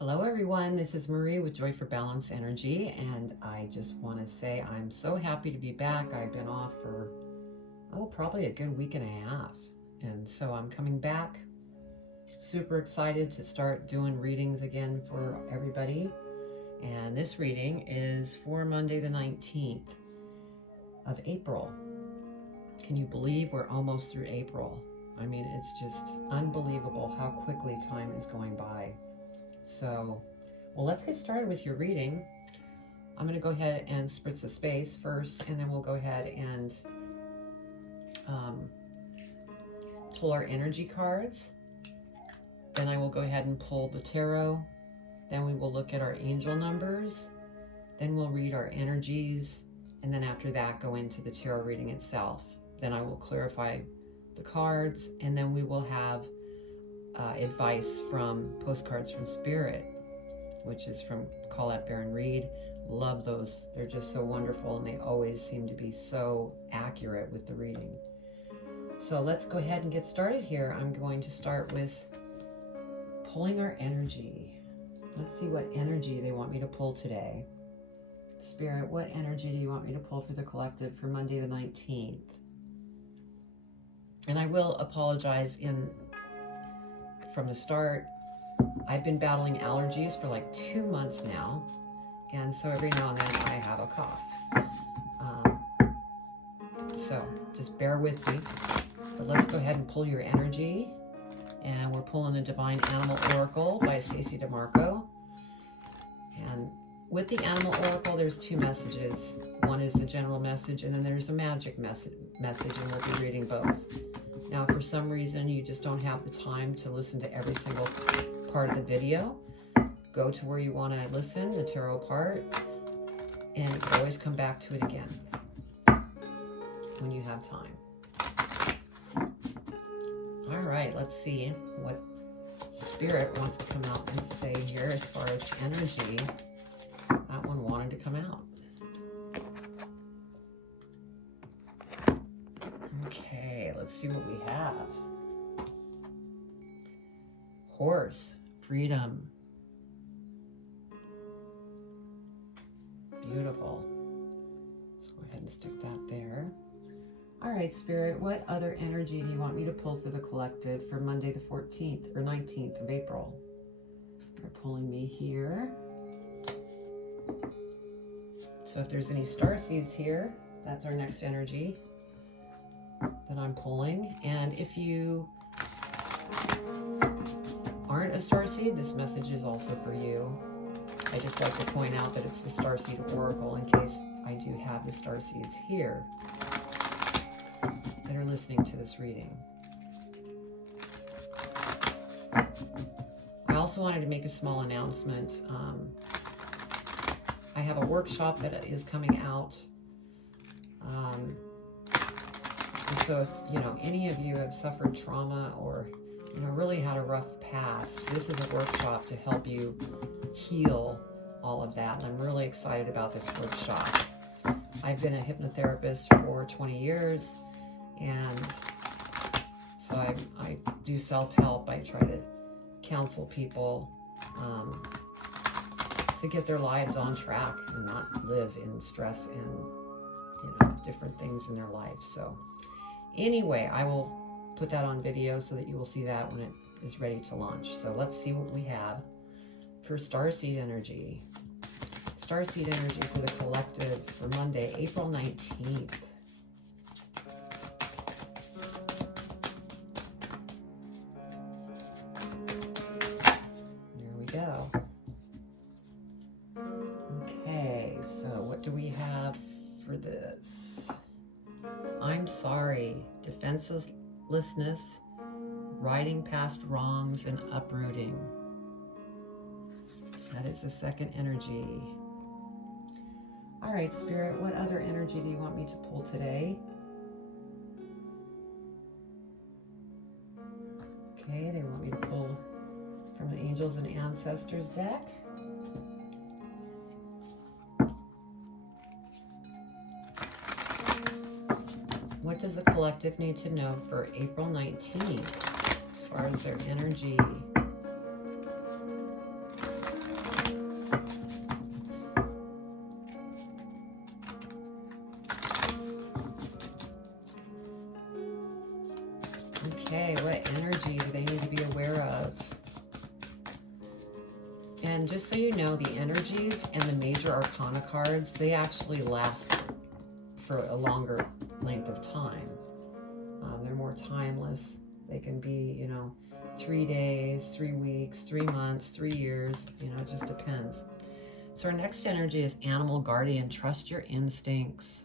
Hello everyone, this is Marie with Joy for Balance Energy, and I just want to say I'm so happy to be back. I've been off for, probably a good week and a half, and so I'm coming back. Super excited to start doing readings again for everybody, and this reading is for Monday the 19th of April. Can you believe we're almost through April? I mean, it's just unbelievable how quickly time is going by. So, well, let's get started with your reading. I'm going to go ahead and spritz the space first, and then we'll go ahead and pull our energy cards. Then I will go ahead and pull the tarot. Then we will look at our angel numbers. Then we'll read our energies. And then after that, go into the tarot reading itself. Then I will clarify the cards, and then we will have advice from Postcards from Spirit, which is from Colette Baron Reed. Love those. They're just so wonderful, and they always seem to be so accurate with the reading. So let's go ahead and get started here. I'm going to start with pulling our energy. Let's see what energy they want me to pull today. Spirit, what energy do you want me to pull for the collective for Monday the 19th? And I will apologize from the start. I've been battling allergies for like 2 months now, and so every now and then I have a cough. So just bear with me. But let's go ahead and pull your energy, and we're pulling the Divine Animal Oracle by Stacey DeMarco. And with the Animal Oracle, there's 2 messages. One is the general message, and then there's a magic message, and we'll be reading both. Now, for some reason, you just don't have the time to listen to every single part of the video, go to where you want to listen, the tarot part, and you can always come back to it again when you have time. All right, let's see what Spirit wants to come out and say here as far as energy. That one wanted to come out. Okay, let's see what we have. Horse, freedom. Beautiful. Let's go ahead and stick that there. All right, Spirit, what other energy do you want me to pull for the collective for Monday the 14th or 19th of April? They're pulling me here. So if there's any star seeds here, that's our next energy that I'm pulling. And if you aren't a starseed, this message is also for you. I just like to point out that it's the Starseed Oracle in case I do have the starseeds here that are listening to this reading. I also wanted to make a small announcement. I have a workshop that is coming out. And so if, any of you have suffered trauma or, really had a rough past, this is a workshop to help you heal all of that. And I'm really excited about this workshop. I've been a hypnotherapist for 20 years. And so I do self-help. I try to counsel people to get their lives on track and not live in stress and, different things in their lives. So anyway, I will put that on video so that you will see that when it is ready to launch. So let's see what we have for Starseed energy. Starseed energy for the collective for Monday, April 19th. There we go. Okay, so what do we have for this? I'm sorry, defenselessness, riding past wrongs, and uprooting. That is the second energy. All right, Spirit, what other energy do you want me to pull today? Okay, they want me to pull from the Angels and Ancestors deck. What does the collective need to know for April 19th as far as their energy? Okay, what energy do they need to be aware of? And just so you know, the energies and the major arcana cards, they actually last for a longer length of time. They're more timeless. They can be, you know, 3 days, 3 weeks, 3 months, 3 years, you know, it just depends. So our next energy is animal guardian. Trust your instincts.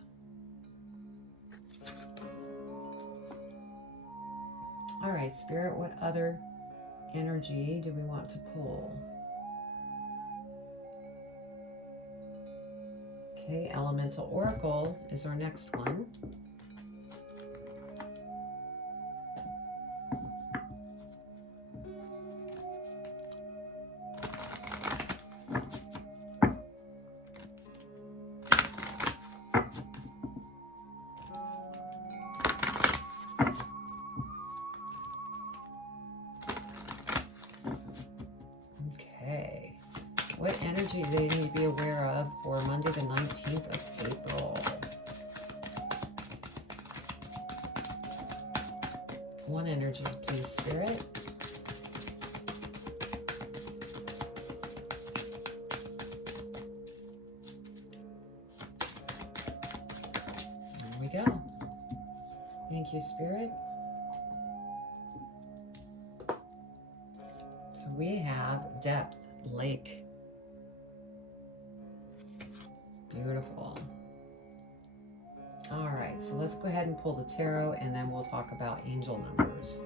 All right, Spirit, what other energy do we want to pull? Okay, Elemental Oracle is our next one. Okay, what energy do they need to be aware of for Monday the 19th of April? One energy, please, Spirit. There we go. Thank you, Spirit. So we have depth, lake. Beautiful. All right, so let's go ahead and pull the tarot, and then we'll talk about angel numbers.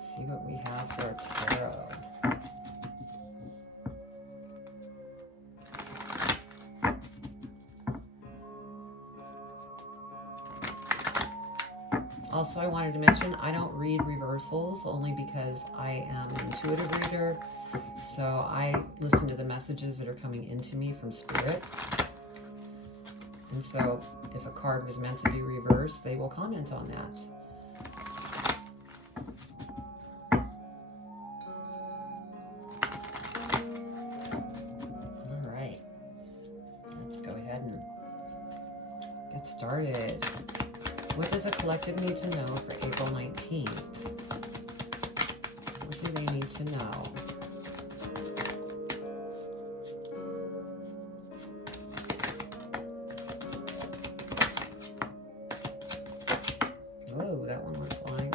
See what we have for a tarot. Also, I wanted to mention, I don't read reversals only because I am an intuitive reader. So I listen to the messages that are coming into me from Spirit. And so if a card was meant to be reversed, they will comment on that. All right. Let's go ahead and get started. What does a collective need to know for April 19th? What do they need to know? Whoa, that one went flying.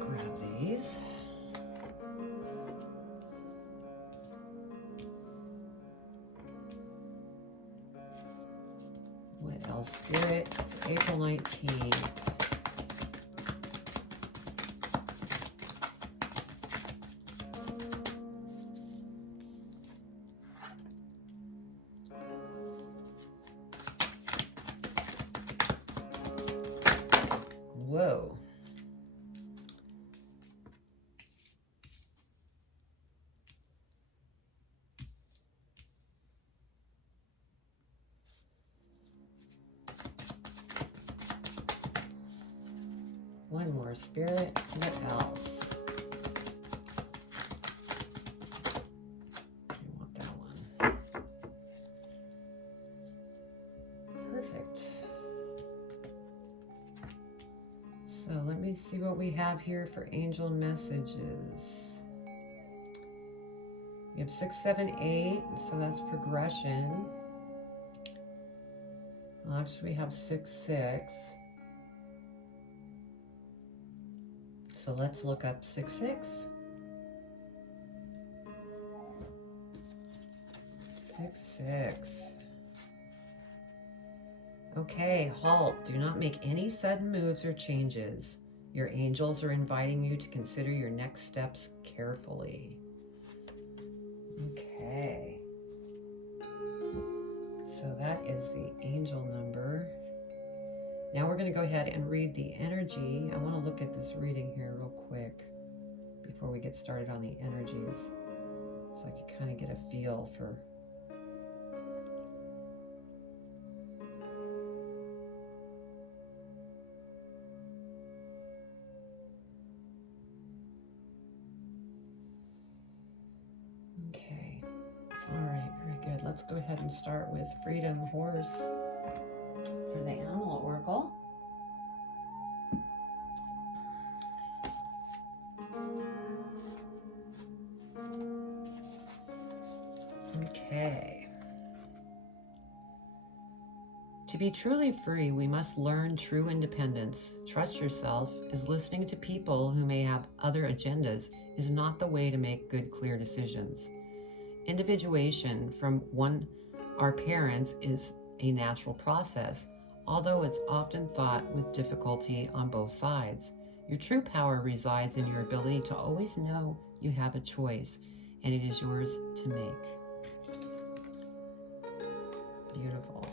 Grab these. What else, Spirit, for April 19th? Whoa. One more, Spirit. What else? I want that one. Perfect. So let me see what we have here for angel messages. We have 6, 7, 8, so that's progression. Well, actually, we have 6, 6. So let's look up 6, 6. 6, 6. Okay, halt. Do not make any sudden moves or changes. Your angels are inviting you to consider your next steps carefully. Okay. So that is the angel number. Now we're going to go ahead and read the energy. I want to look at this reading here real quick before we get started on the energies, so I can kind of get a feel for let's go ahead and start with Freedom Horse for the Animal Oracle. Okay. To be truly free, we must learn true independence. Trust yourself is listening to people who may have other agendas is not the way to make good, clear decisions. Individuation from our parents is a natural process, although it's often thought with difficulty on both sides. Your true power resides in your ability to always know you have a choice, and it is yours to make. Beautiful.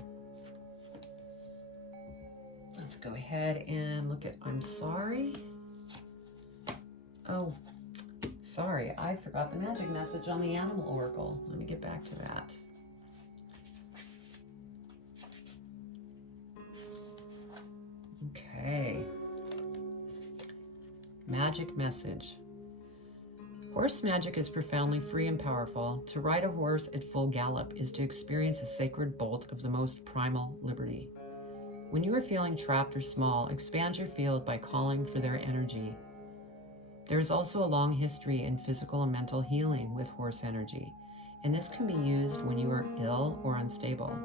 Let's go ahead and look at I'm sorry. Oh, sorry, I forgot the magic message on the Animal Oracle. Let me get back to that. Okay. Magic message. Horse magic is profoundly free and powerful. To ride a horse at full gallop is to experience a sacred bolt of the most primal liberty. When you are feeling trapped or small, expand your field by calling for their energy. There is also a long history in physical and mental healing with horse energy, and this can be used when you are ill or unstable.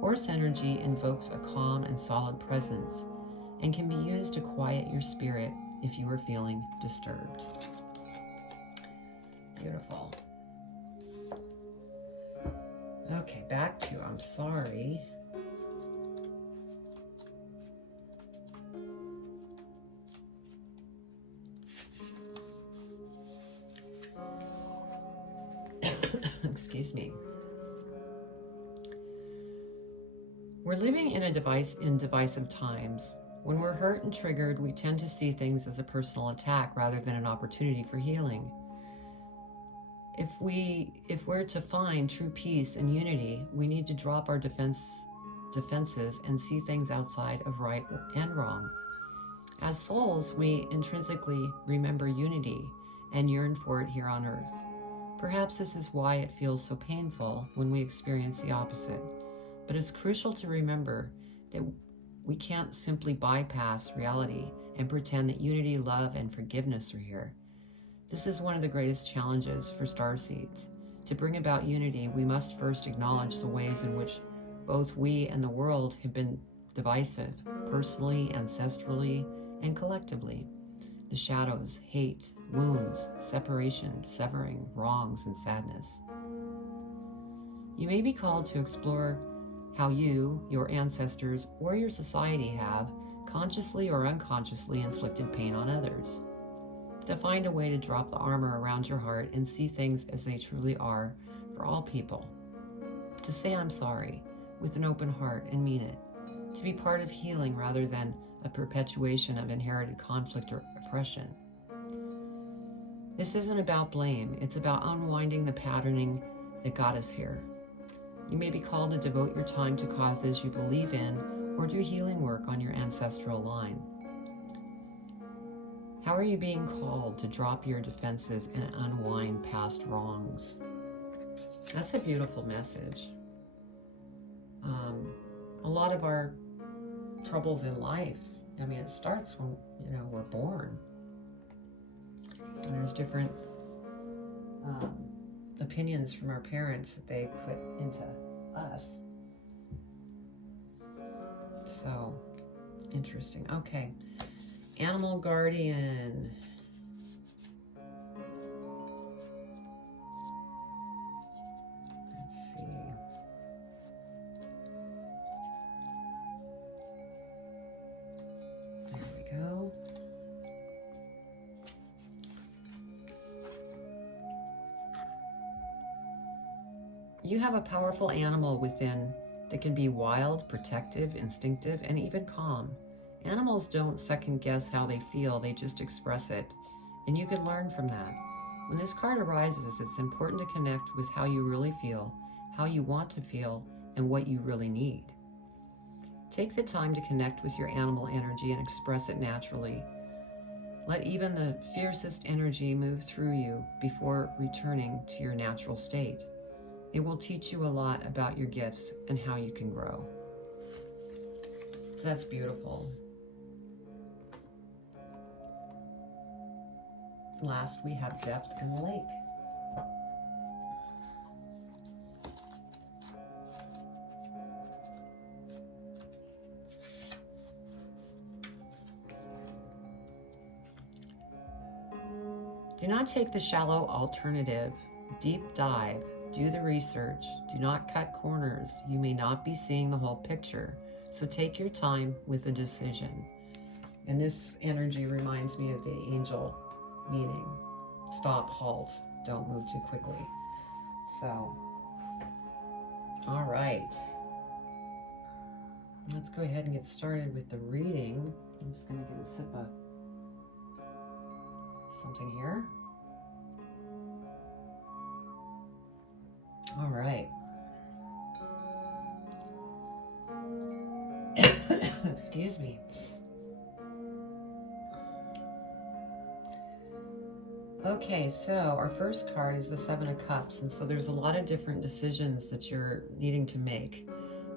Horse energy invokes a calm and solid presence and can be used to quiet your spirit if you are feeling disturbed. Beautiful. Okay, back to I'm sorry. Excuse me. We're living in divisive times. When we're hurt and triggered, we tend to see things as a personal attack rather than an opportunity for healing. If we're to find true peace and unity, we need to drop our defenses and see things outside of right and wrong. As souls, we intrinsically remember unity and yearn for it here on earth. Perhaps this is why it feels so painful when we experience the opposite. But it's crucial to remember that we can't simply bypass reality and pretend that unity, love, and forgiveness are here. This is one of the greatest challenges for starseeds. To bring about unity, we must first acknowledge the ways in which both we and the world have been divisive, personally, ancestrally, and collectively. The shadows, hate, wounds, separation, severing, wrongs, and sadness. You may be called to explore how you, your ancestors, or your society have, consciously or unconsciously, inflicted pain on others. To find a way to drop the armor around your heart and see things as they truly are for all people. To say I'm sorry with an open heart and mean it. To be part of healing rather than a perpetuation of inherited conflict or oppression. This isn't about blame, it's about unwinding the patterning that got us here. You may be called to devote your time to causes you believe in or do healing work on your ancestral line. How are you being called to drop your defenses and unwind past wrongs? That's a beautiful message. A lot of our troubles in life, I mean, it starts when, we're born. And there's different opinions from our parents that they put into us. So, interesting. Okay. Animal guardian. Let's see. There we go. You have a powerful animal within that can be wild, protective, instinctive, and even calm. Animals don't second guess how they feel, they just express it, and you can learn from that. When this card arises, it's important to connect with how you really feel, how you want to feel, and what you really need. Take the time to connect with your animal energy and express it naturally. Let even the fiercest energy move through you before returning to your natural state. it will teach you a lot about your gifts and how you can grow. So that's beautiful. Last, we have depth in the lake. Do not take the shallow alternative. Deep dive. Do the research. Do not cut corners. You may not be seeing the whole picture. So take your time with a decision. And this energy reminds me of the angel meeting. Stop, halt, don't move too quickly. So, all right. Let's go ahead and get started with the reading. I'm just going to get a sip of something here. All right. Excuse me. Okay, so our first card is the Seven of Cups, and so there's a lot of different decisions that you're needing to make.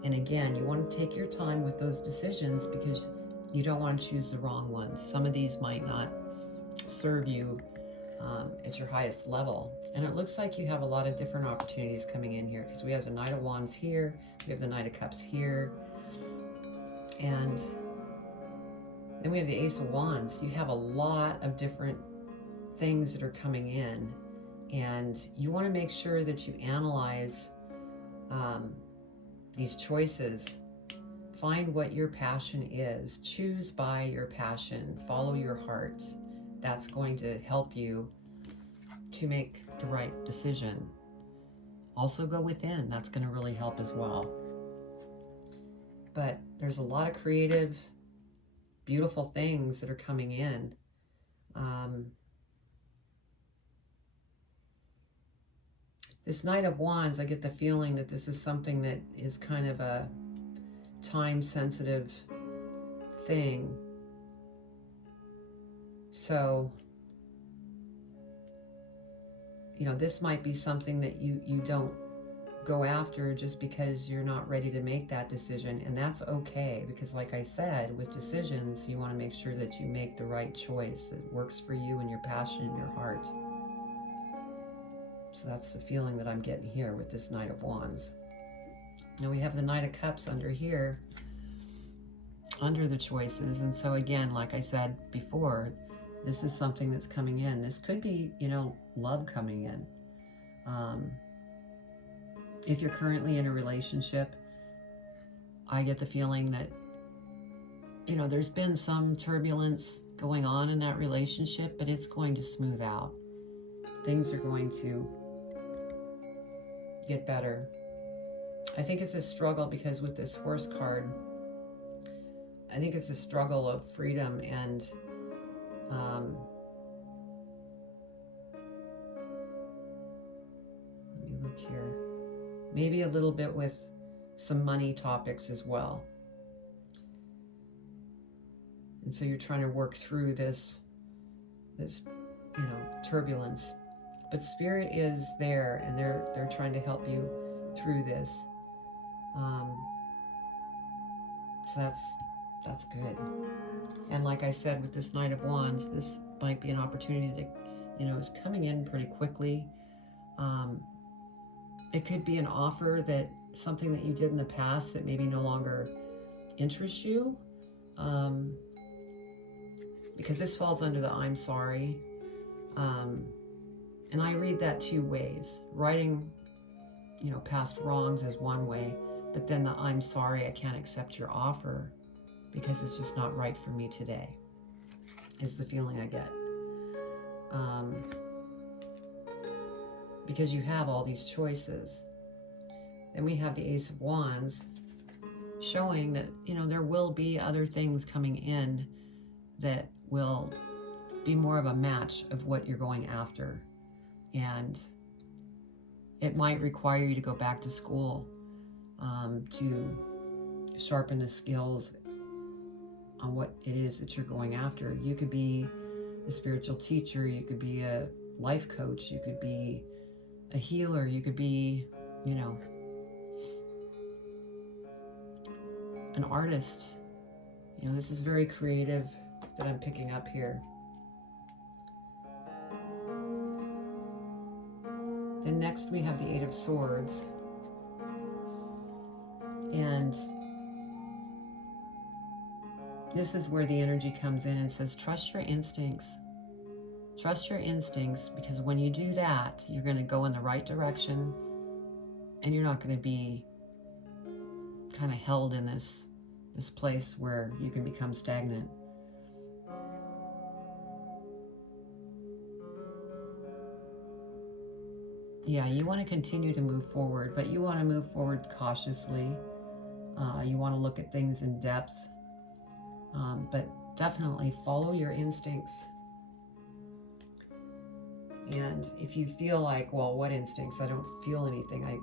And again, you want to take your time with those decisions because you don't want to choose the wrong ones. Some of these might not serve you at your highest level. And it looks like you have a lot of different opportunities coming in here because we have the Knight of Wands here, we have the Knight of Cups here, and then we have the Ace of Wands. You have a lot of different things that are coming in, and you want to make sure that you analyze these choices. Find what your passion is. Choose by your passion. Follow your heart. That's going to help you to make the right decision. Also go within. That's going to really help as well. But there's a lot of creative, beautiful things that are coming in. This Knight of Wands, I get the feeling that this is something that is kind of a time-sensitive thing. So, you know, this might be something that you don't go after just because you're not ready to make that decision. And that's okay, because like I said, with decisions, you want to make sure that you make the right choice that works for you and your passion and your heart. So that's the feeling that I'm getting here with this Knight of Wands. Now we have the Knight of Cups under here, under the choices. And so again, like I said before, this is something that's coming in. This could be, you know, love coming in. If you're currently in a relationship, I get the feeling that, you know, there's been some turbulence going on in that relationship, but it's going to smooth out. Things are going to get better. I think it's a struggle because with this Horse card, I think it's a struggle of freedom and let me look here. Maybe a little bit with some money topics as well. And so you're trying to work through this, you know, turbulence. But Spirit is there, and they're trying to help you through this. So that's good. And like I said, with this Knight of Wands, this might be an opportunity that, you know, is coming in pretty quickly. It could be an offer that something that you did in the past that maybe no longer interests you. Because this falls under the I'm sorry. And I read that two ways. Writing, you know, past wrongs is one way, but then the I'm sorry, I can't accept your offer because it's just not right for me today, is the feeling I get. Because you have all these choices. Then we have the Ace of Wands showing that, you know, there will be other things coming in that will be more of a match of what you're going after. And it might require you to go back to school to sharpen the skills on what it is that you're going after. You could be a spiritual teacher, you could be a life coach, you could be a healer, you could be you know, an artist. You know, this is very creative that I'm picking up here. Then next we have the Eight of Swords. And this is where the energy comes in and says, trust your instincts. Trust your instincts, because when you do that, you're going to go in the right direction and you're not going to be kind of held in this place where you can become stagnant. Yeah, you want to continue to move forward, but you want to move forward cautiously. You want to look at things in depth, but definitely follow your instincts. And if you feel like, well, what instincts? I don't feel anything.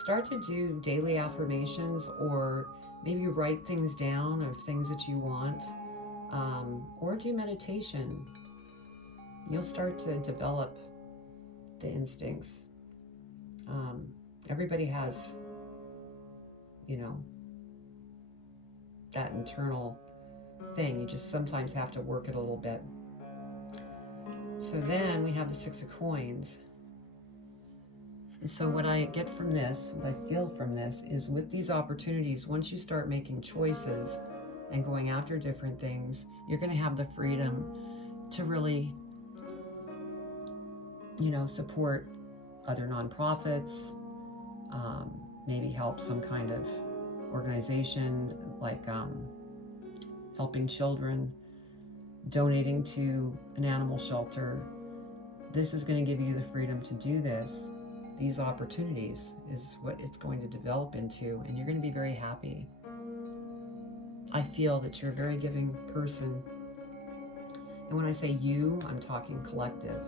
Start to do daily affirmations, or maybe write things down of things that you want, or do meditation. You'll start to develop the instincts. Everybody has, that internal thing. You just sometimes have to work it a little bit. So then we have the Six of Coins. And so what I get from this, what I feel from this, is with these opportunities, once you start making choices and going after different things, you're going to have the freedom to really, support other nonprofits, maybe help some kind of organization like helping children, donating to an animal shelter. This is going to give you the freedom to do this. These opportunities is what it's going to develop into, and you're going to be very happy. I feel that you're a very giving person. And when I say you, I'm talking collective.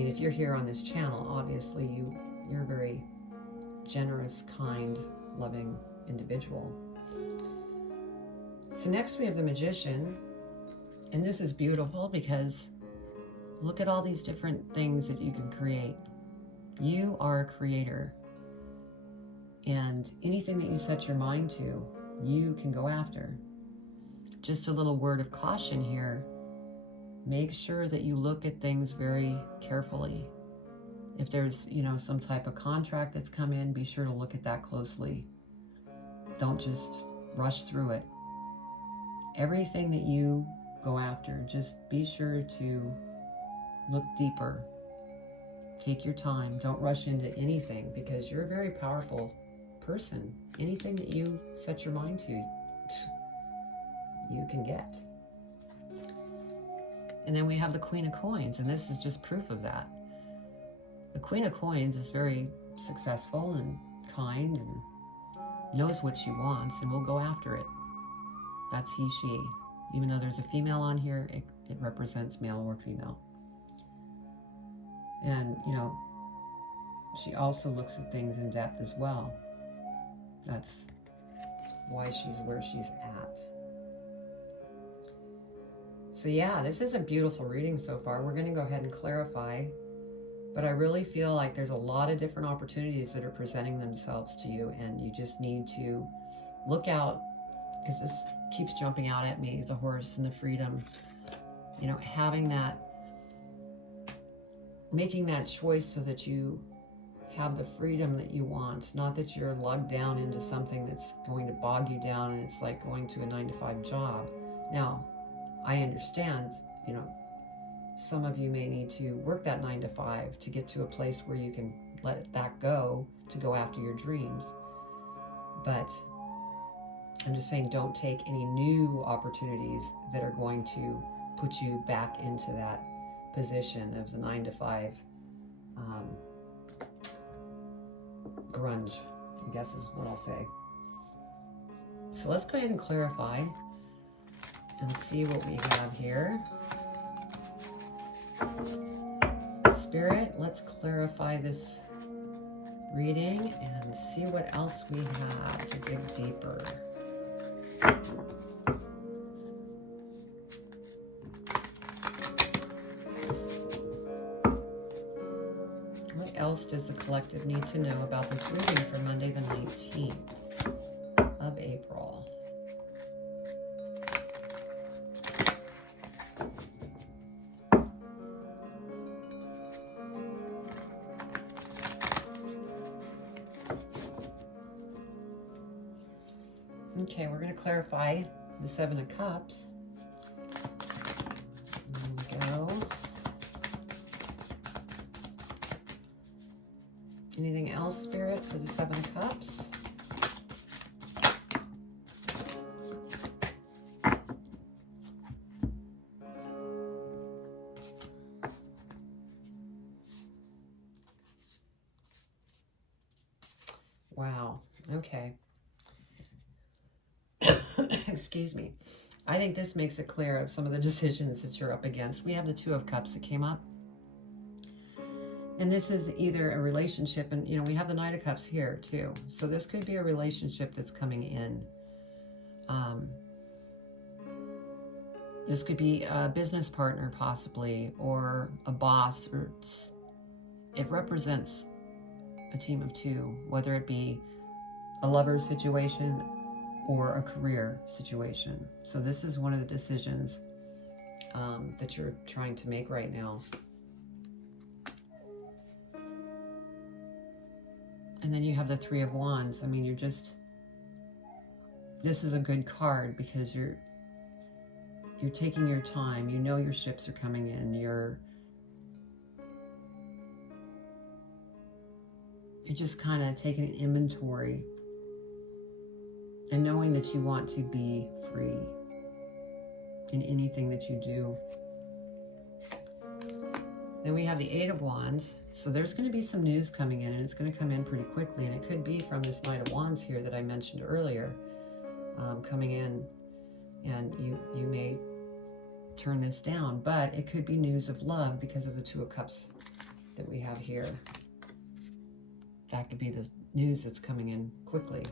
If you're here on this channel, obviously you're a very generous, kind, loving individual. So next we have the Magician, and this is beautiful because look at all these different things that you can create. You are a creator, and anything that you set your mind to, you can go after. Just a little word of caution here. Make sure that you look at things very carefully. If there's, some type of contract that's come in, be sure to look at that closely. Don't just rush through it. Everything that you go after, just be sure to look deeper. Take your time. Don't rush into anything, because you're a very powerful person. Anything that you set your mind to, you can get. And then we have the Queen of Coins, and this is just proof of that. The Queen of Coins is very successful and kind and knows what she wants and will go after it. That's he, she. Even though there's a female on here, it represents male or female. And, she also looks at things in depth as well. That's why she's where she's at. So yeah, this is a beautiful reading so far. We're going to go ahead and clarify, but I really feel like there's a lot of different opportunities that are presenting themselves to you, and you just need to look out, because this keeps jumping out at me, the horse and the freedom. Having that, making that choice so that you have the freedom that you want, not that you're lugged down into something that's going to bog you down and it's like going to a 9-to-5 job. Now, I understand, some of you may need to work that 9-to-5 to get to a place where you can let that go to go after your dreams. But I'm just saying, don't take any new opportunities that are going to put you back into that position of the 9-to-5 grunge, I guess is what I'll say. So let's go ahead and clarify and see what we have here. Spirit, let's clarify this reading and see what else we have to dig deeper. What else does the collective need to know about this reading for Monday the 19th of April? Okay, we're going to clarify the Seven of Cups. There we go. Anything else, Spirit, for the Seven of Cups? Wow. Okay. Excuse me. I think this makes it clear of some of the decisions that you're up against. We have the Two of Cups that came up. And this is either a relationship, and we have the Knight of Cups here too. So this could be a relationship that's coming in. This could be a business partner possibly, or a boss, or it represents a team of two, whether it be a lover situation or a career situation. So this is one of the decisions that you're trying to make right now. And then you have the Three of Wands. I mean, this is a good card because you're taking your time. You know your ships are coming in. You're just kind of taking an inventory and knowing that you want to be free in anything that you do. Then we have the Eight of Wands. So there's going to be some news coming in, and it's going to come in pretty quickly. And it could be from this Knight of Wands here that I mentioned earlier, coming in, and you may turn this down. But it could be news of love because of the Two of Cups that we have here. That could be the news that's coming in quickly,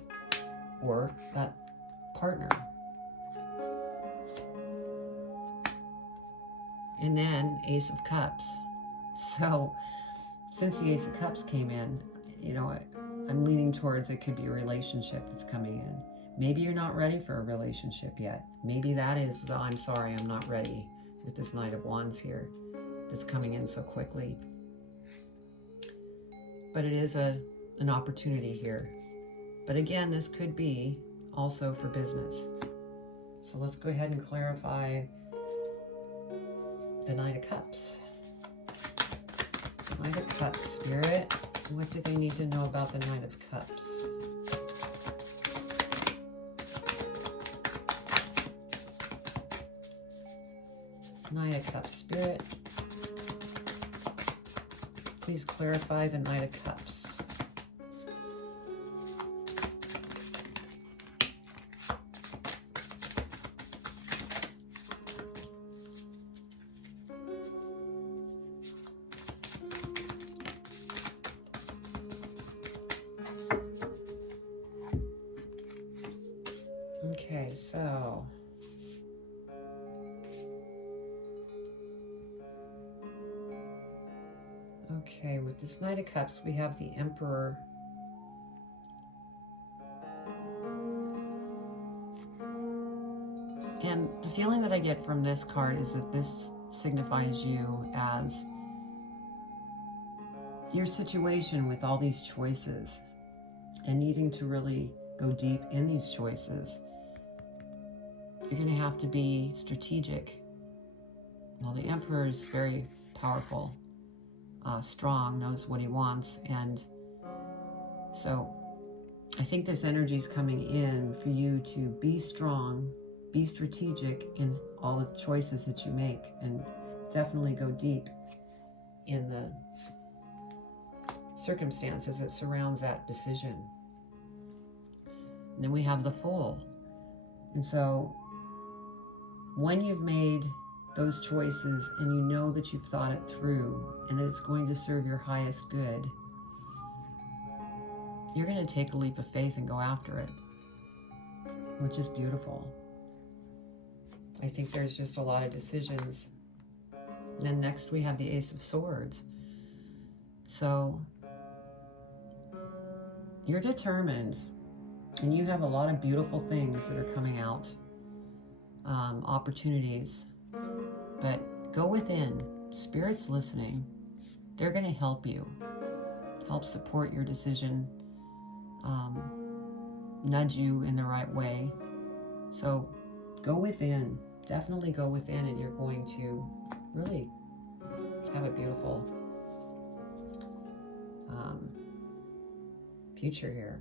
or that partner. And then Ace of Cups. So since the Ace of Cups came in, I'm leaning towards it could be a relationship that's coming in. Maybe you're not ready for a relationship yet. Maybe that is the I'm sorry, I'm not ready with this Knight of Wands here that's coming in so quickly. But it is an opportunity here. But again, this could be also for business. So let's go ahead and clarify the Knight of Cups. Knight of Cups, Spirit. What do they need to know about the Knight of Cups? Knight of Cups, Spirit. Please clarify the Knight of Cups. Okay, so with this Knight of Cups, we have the Emperor. And the feeling that I get from this card is that this signifies you as your situation with all these choices and needing to really go deep in these choices. You're going to have to be strategic. Well, the Emperor is very powerful, strong, knows what he wants. And so I think this energy is coming in for you to be strong, be strategic in all the choices that you make, and definitely go deep in the circumstances that surrounds that decision. And then we have the Fool. And so when you've made those choices and you know that you've thought it through and that it's going to serve your highest good, you're going to take a leap of faith and go after it, which is beautiful. I think there's just a lot of decisions. And then next we have the Ace of Swords. So you're determined, and you have a lot of beautiful things that are coming out, opportunities. But go within. Spirit's listening. They're going to help you, help support your decision, nudge you in the right way. So go within. Definitely go within, and you're going to really have a beautiful future here.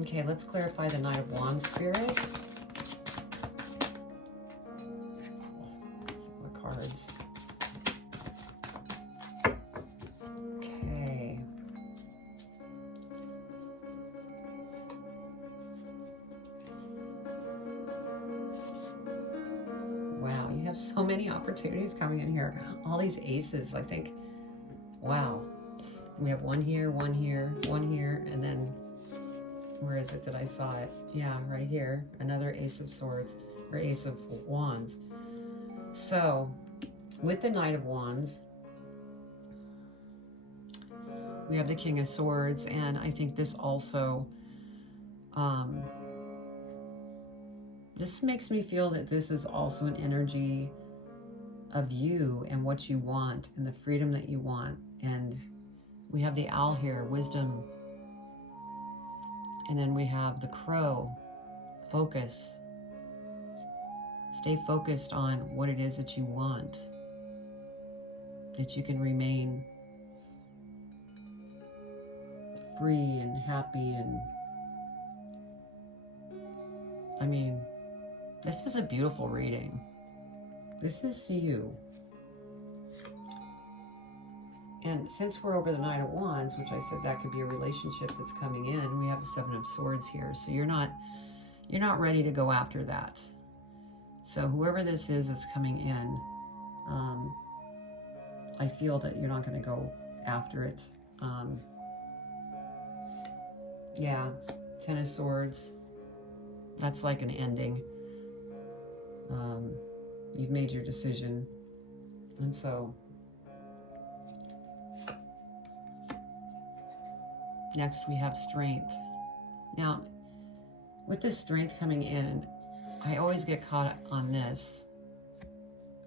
Okay, let's clarify the Knight of Wands, Spirit. My cards. Okay. Wow, you have so many opportunities coming in here. All these aces, I think. Wow. We have one here, one here, one here, and then, where is it that I saw it? Yeah, right here. Another Ace of Swords, or Ace of Wands. So, with the Knight of Wands, we have the King of Swords, and I think this also, this makes me feel that this is also an energy of you and what you want and the freedom that you want. And we have the owl here, wisdom. And then we have the crow, focus. Stay focused on what it is that you want, that you can remain free and happy. And I mean, this is a beautiful reading. This is you. And since we're over the Knight of Wands, which I said that could be a relationship that's coming in, we have the Seven of Swords here. So you're not ready to go after that. So whoever this is that's coming in, I feel that you're not going to go after it. Yeah, Ten of Swords. That's like an ending. You've made your decision. And so next we have strength. Now, with this strength coming in, I always get caught on this,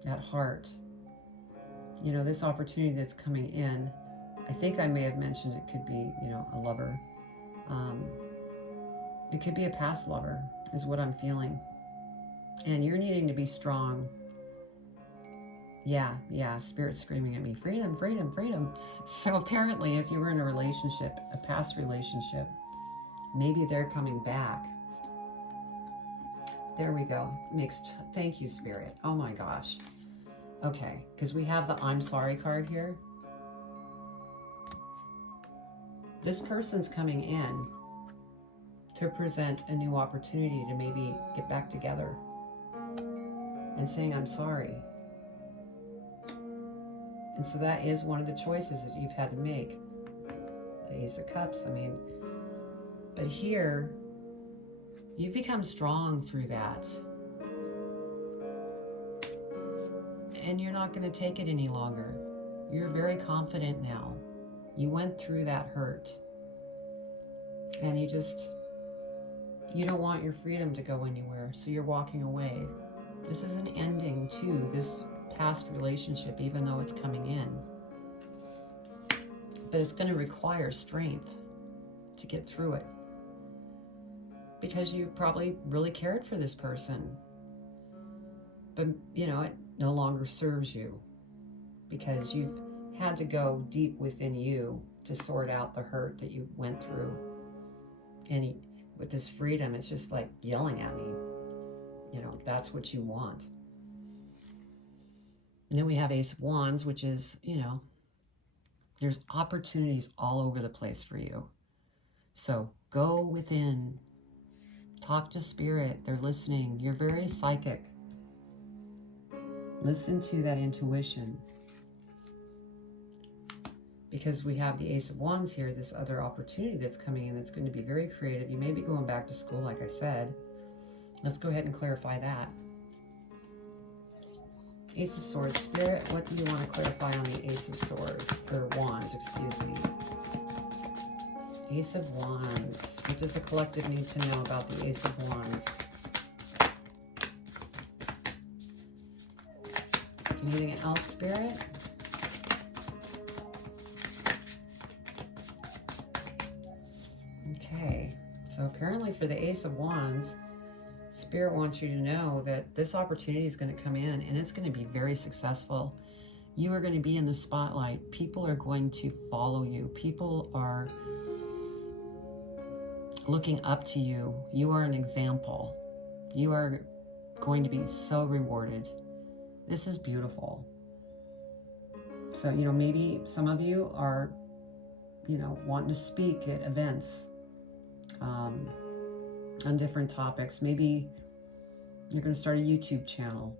that heart. You know, this opportunity that's coming in, I think I may have mentioned it could be, you know, a lover. It could be a past lover, is what I'm feeling. And you're needing to be strong. Yeah, Spirit's screaming at me, freedom, freedom, freedom. So apparently, if you were in a relationship, a past relationship, maybe they're coming back. There we go. Thank you, Spirit. Oh my gosh. Okay, because we have the I'm sorry card here. This person's coming in to present a new opportunity to maybe get back together and saying, I'm sorry. And so that is one of the choices that you've had to make. The Ace of Cups, I mean, but here, you've become strong through that. And you're not going to take it any longer. You're very confident now. You went through that hurt. And you don't want your freedom to go anywhere, so you're walking away. This is an ending to this past relationship, even though it's coming in. But it's going to require strength to get through it. Because you probably really cared for this person. But, you know, it no longer serves you. Because you've had to go deep within you to sort out the hurt that you went through. And with this freedom, it's just like yelling at me. You know, that's what you want. And then we have Ace of Wands, which is, you know, there's opportunities all over the place for you. So go within. Talk to Spirit. They're listening. You're very psychic. Listen to that intuition. Because we have the Ace of Wands here, this other opportunity that's coming in that's going to be very creative. You may be going back to school, like I said. Let's go ahead and clarify that. Ace of Swords, Spirit, what do you want to clarify on the Ace of Swords? Or Wands, excuse me. Ace of Wands. What does the collective need to know about the Ace of Wands? Anything else, Spirit? Okay, so apparently for the Ace of Wands, Spirit wants you to know that this opportunity is going to come in and it's going to be very successful. You are going to be in the spotlight. People are going to follow you. People are looking up to you. You are an example. You are going to be so rewarded. This is beautiful. So, maybe some of you are, wanting to speak at events on different topics. Maybe you're going to start a YouTube channel.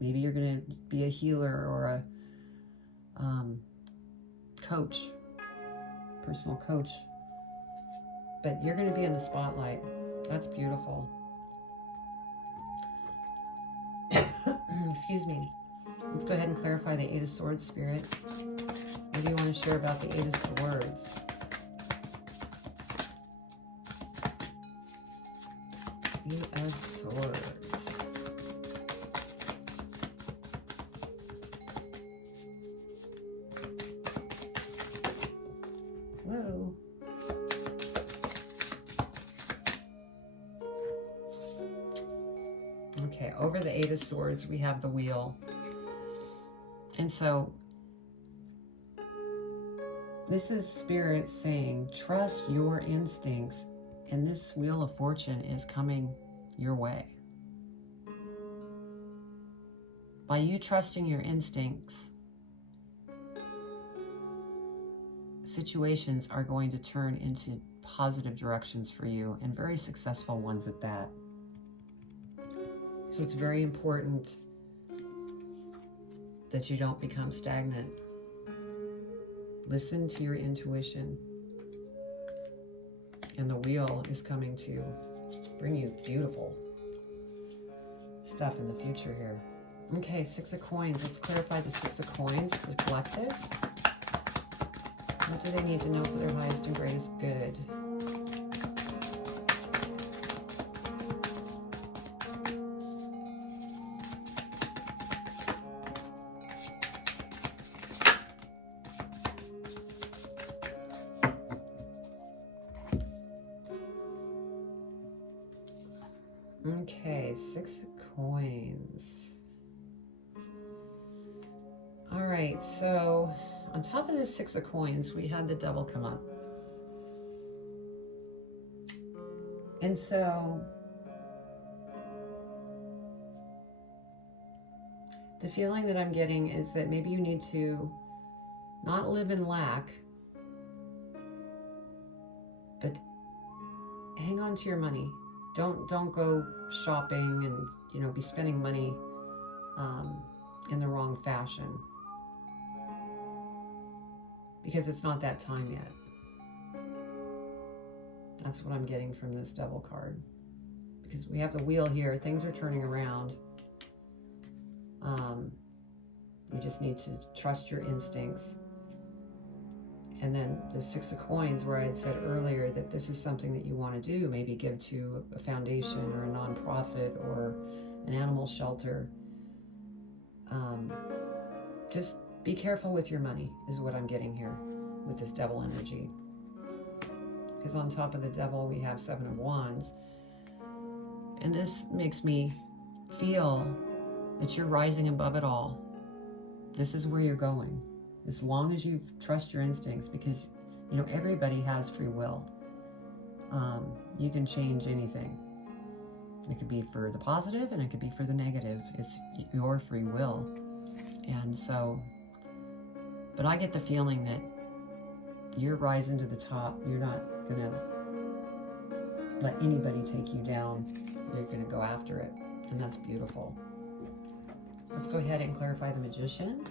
Maybe you're going to be a healer or a coach, personal coach. But you're going to be in the spotlight. That's beautiful. Excuse me. Let's go ahead and clarify the Eight of Swords, Spirit. What do you want to share about the Eight of Swords? Eight of Swords. Whoa. Okay, over the Eight of Swords, we have the Wheel. And so, this is Spirit saying, trust your instincts, and this Wheel of Fortune is coming your way. By you trusting your instincts, situations are going to turn into positive directions for you, and very successful ones at that. So it's very important that you don't become stagnant. Listen to your intuition. And the Wheel is coming to bring you beautiful stuff in the future here. Okay, Six of Coins. Let's clarify the Six of Coins for the collective. What do they need to know for their highest and greatest good? Okay, Six of Coins. All right, so on top of the Six of Coins, we had the Devil come up. And so the feeling that I'm getting is that maybe you need to not live in lack, but hang on to your money. Don't go shopping and, be spending money in the wrong fashion. Because it's not that time yet. That's what I'm getting from this Devil card. Because we have the Wheel here. Things are turning around. You just need to trust your instincts. And then the Six of Coins, where I had said earlier that this is something that you want to do, maybe give to a foundation or a nonprofit or an animal shelter. Just be careful with your money is what I'm getting here with this Devil energy. Because on top of the Devil, we have Seven of Wands. And this makes me feel that you're rising above it all. This is where you're going. As long as you trust your instincts, because, everybody has free will. You can change anything. It could be for the positive and it could be for the negative. It's your free will. And so, but I get the feeling that you're rising to the top. You're not going to let anybody take you down. You're going to go after it. And that's beautiful. Let's go ahead and clarify the Magician.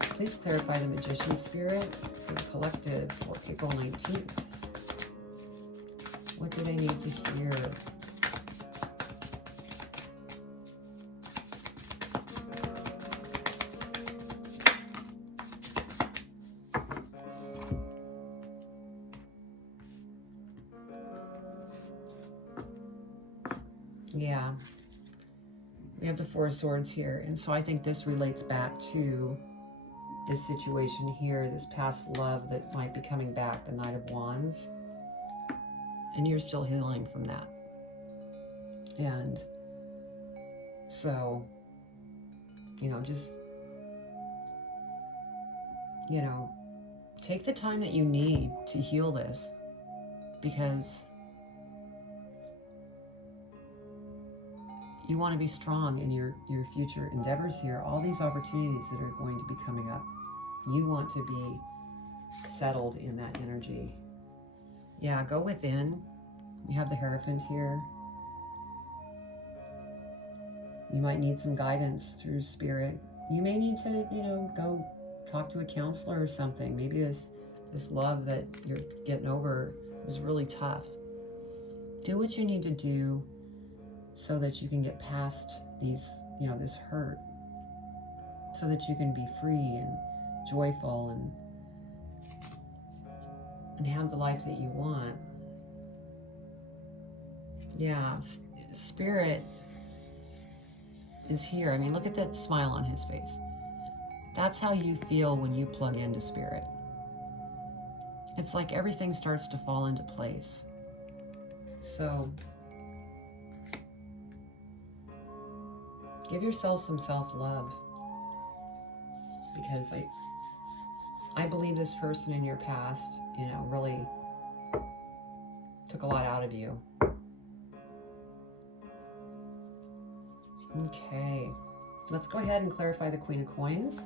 Please clarify the Magician, Spirit, for the collective for April 19th. What do they need to hear? Yeah. We have the Four of Swords here. And so I think this relates back to this situation here, this past love that might be coming back, the Knight of Wands. And you're still healing from that. And so, you know, just, you know, take the time that you need to heal this, because you want to be strong in your future endeavors here. All these opportunities that are going to be coming up, you want to be settled in that energy. Yeah, go within. We have the Hierophant here. You might need some guidance through spirit. You may need to, you know, go talk to a counselor or something. Maybe this love that you're getting over was really tough. Do what you need to do so that you can get past these, you know, this hurt, so that you can be free and joyful and have the life that you want. Yeah, spirit is here. I mean, look at that smile on his face. That's how you feel when you plug into spirit. It's like everything starts to fall into place. So give yourself some self-love, because I believe this person in your past, you know, really took a lot out of you. Okay, let's go ahead and clarify the Queen of Coins.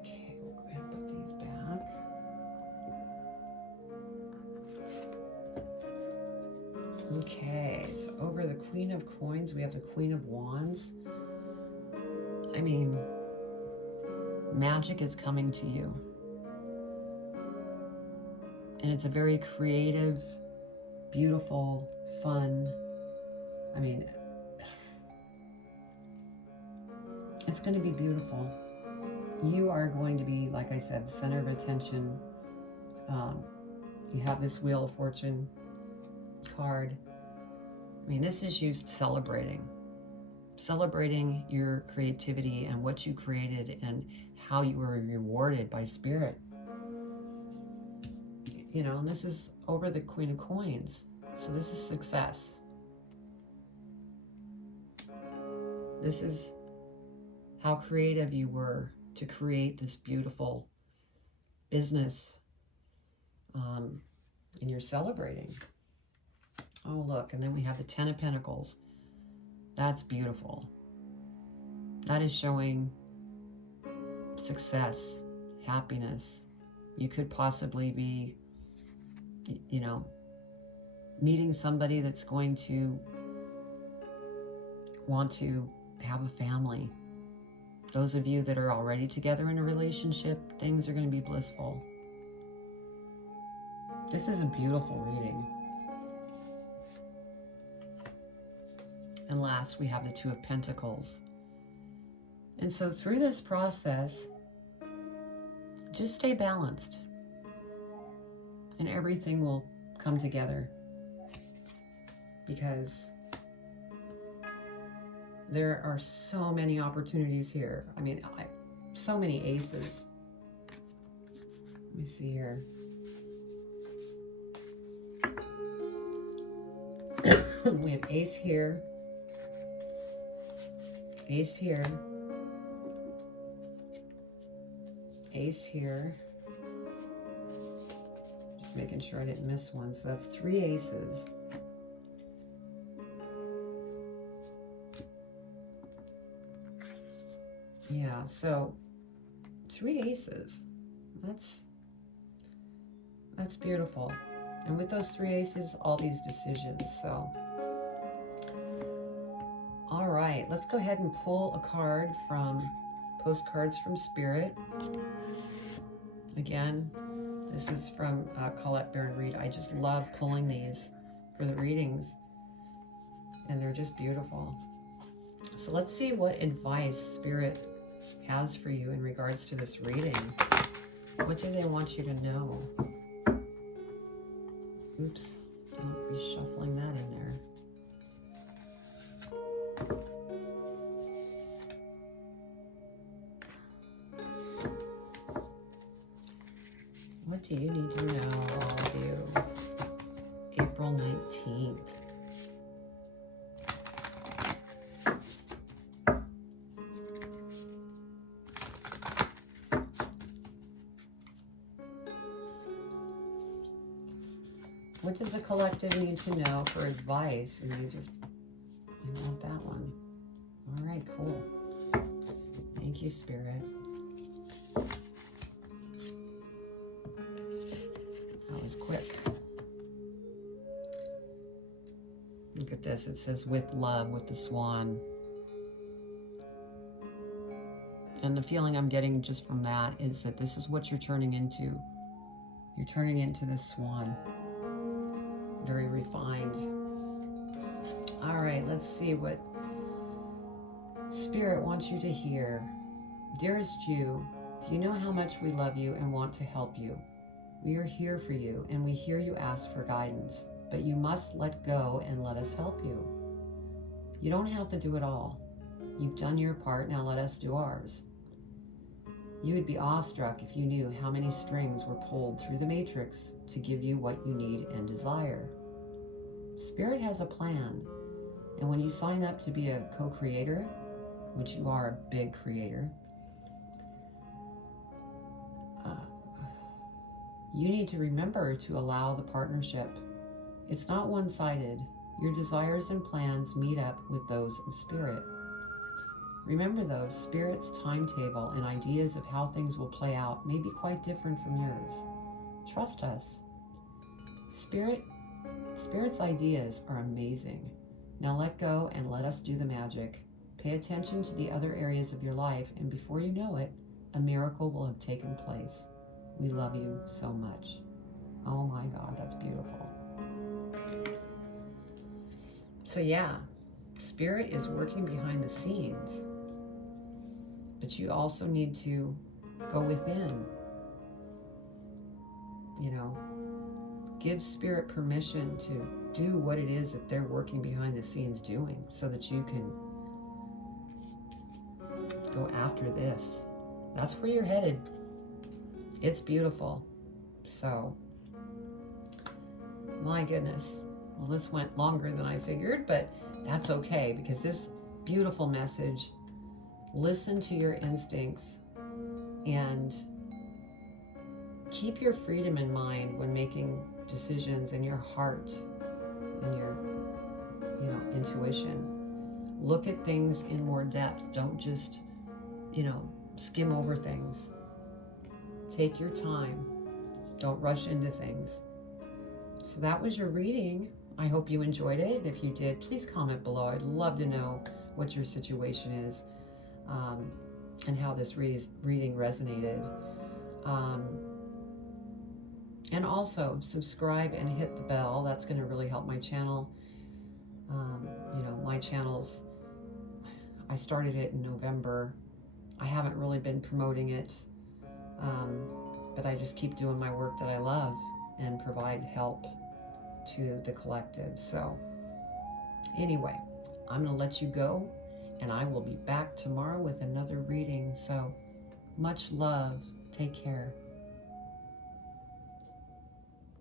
Okay, we'll go ahead and put these back. Okay, so over the Queen of Coins, we have the Queen of Wands. I mean, magic is coming to you. And it's a very creative, beautiful, fun, I mean, it's going to be beautiful. You are going to be, like I said, the center of attention. You have this Wheel of Fortune card. I mean, this is you celebrating your creativity and what you created and how you were rewarded by spirit. You know, and this is over the Queen of Coins. So this is success. This is how creative you were to create this beautiful business. And you're celebrating. Oh, look, and then we have the Ten of Pentacles. That's beautiful. That is showing success, happiness. You could possibly be, you know, meeting somebody that's going to want to have a family. Those of you that are already together in a relationship, things are going to be blissful. This is a beautiful reading. And last, we have the Two of Pentacles. And so through this process, just stay balanced. And everything will come together, because there are so many opportunities here. I mean, so many aces. Let me see here. We have ace here, ace here, ace here. Just making sure I didn't miss one. So that's 3 aces. Yeah, so 3 aces. That's beautiful. And with those 3 aces, all these decisions. So, all right, let's go ahead and pull a card from Postcards from Spirit. Again, this is from Colette Baron Reed. I just love pulling these for the readings, and they're just beautiful. So let's see what advice Spirit has for you in regards to this reading. What do they want you to know? Oops, don't be shuffling that in there. What do you need to know, all of you? April 19th. What does the collective need to know for advice? And you want that one. All right, cool. Thank you, Spirit. That was quick. Look at this. It says, with love, with the swan. And the feeling I'm getting just from that is that this is what you're turning into. You're turning into this swan. Very refined. All right, let's see what Spirit wants you to hear. Dearest you, do you know how much we love you and want to help you? We are here for you, and we hear you ask for guidance, but you must let go and let us help you. You don't have to do it all. You've done your part, now let us do ours. You would be awestruck if you knew how many strings were pulled through the matrix to give you what you need and desire. Spirit has a plan, and when you sign up to be a co-creator, which you are a big creator, you need to remember to allow the partnership. It's not one-sided. Your desires and plans meet up with those of Spirit. Remember though, Spirit's timetable and ideas of how things will play out may be quite different from yours. Trust us. Spirit's ideas are amazing. Now let go and let us do the magic. Pay attention to the other areas of your life, and before you know it, a miracle will have taken place. We love you so much. Oh my God, that's beautiful. So yeah, Spirit is working behind the scenes, but you also need to go within. You know, give Spirit permission to do what it is that they're working behind the scenes doing, so that you can go after this. That's where you're headed. It's beautiful. So, my goodness. Well, this went longer than I figured, but that's okay, because this beautiful message, listen to your instincts and keep your freedom in mind when making decisions, in your heart and your, intuition. Look at things in more depth. Don't just, skim over things. Take your time. Don't rush into things. So that was your reading. I hope you enjoyed it. If you did, please comment below. I'd love to know what your situation is, and how this reading resonated. And also subscribe and hit the bell. That's going to really help my channel. My channel's, I started it in November. I haven't really been promoting it, but I just keep doing my work that I love and provide help to the collective. So anyway, I'm going to let you go, and I will be back tomorrow with another reading. So much love. Take care.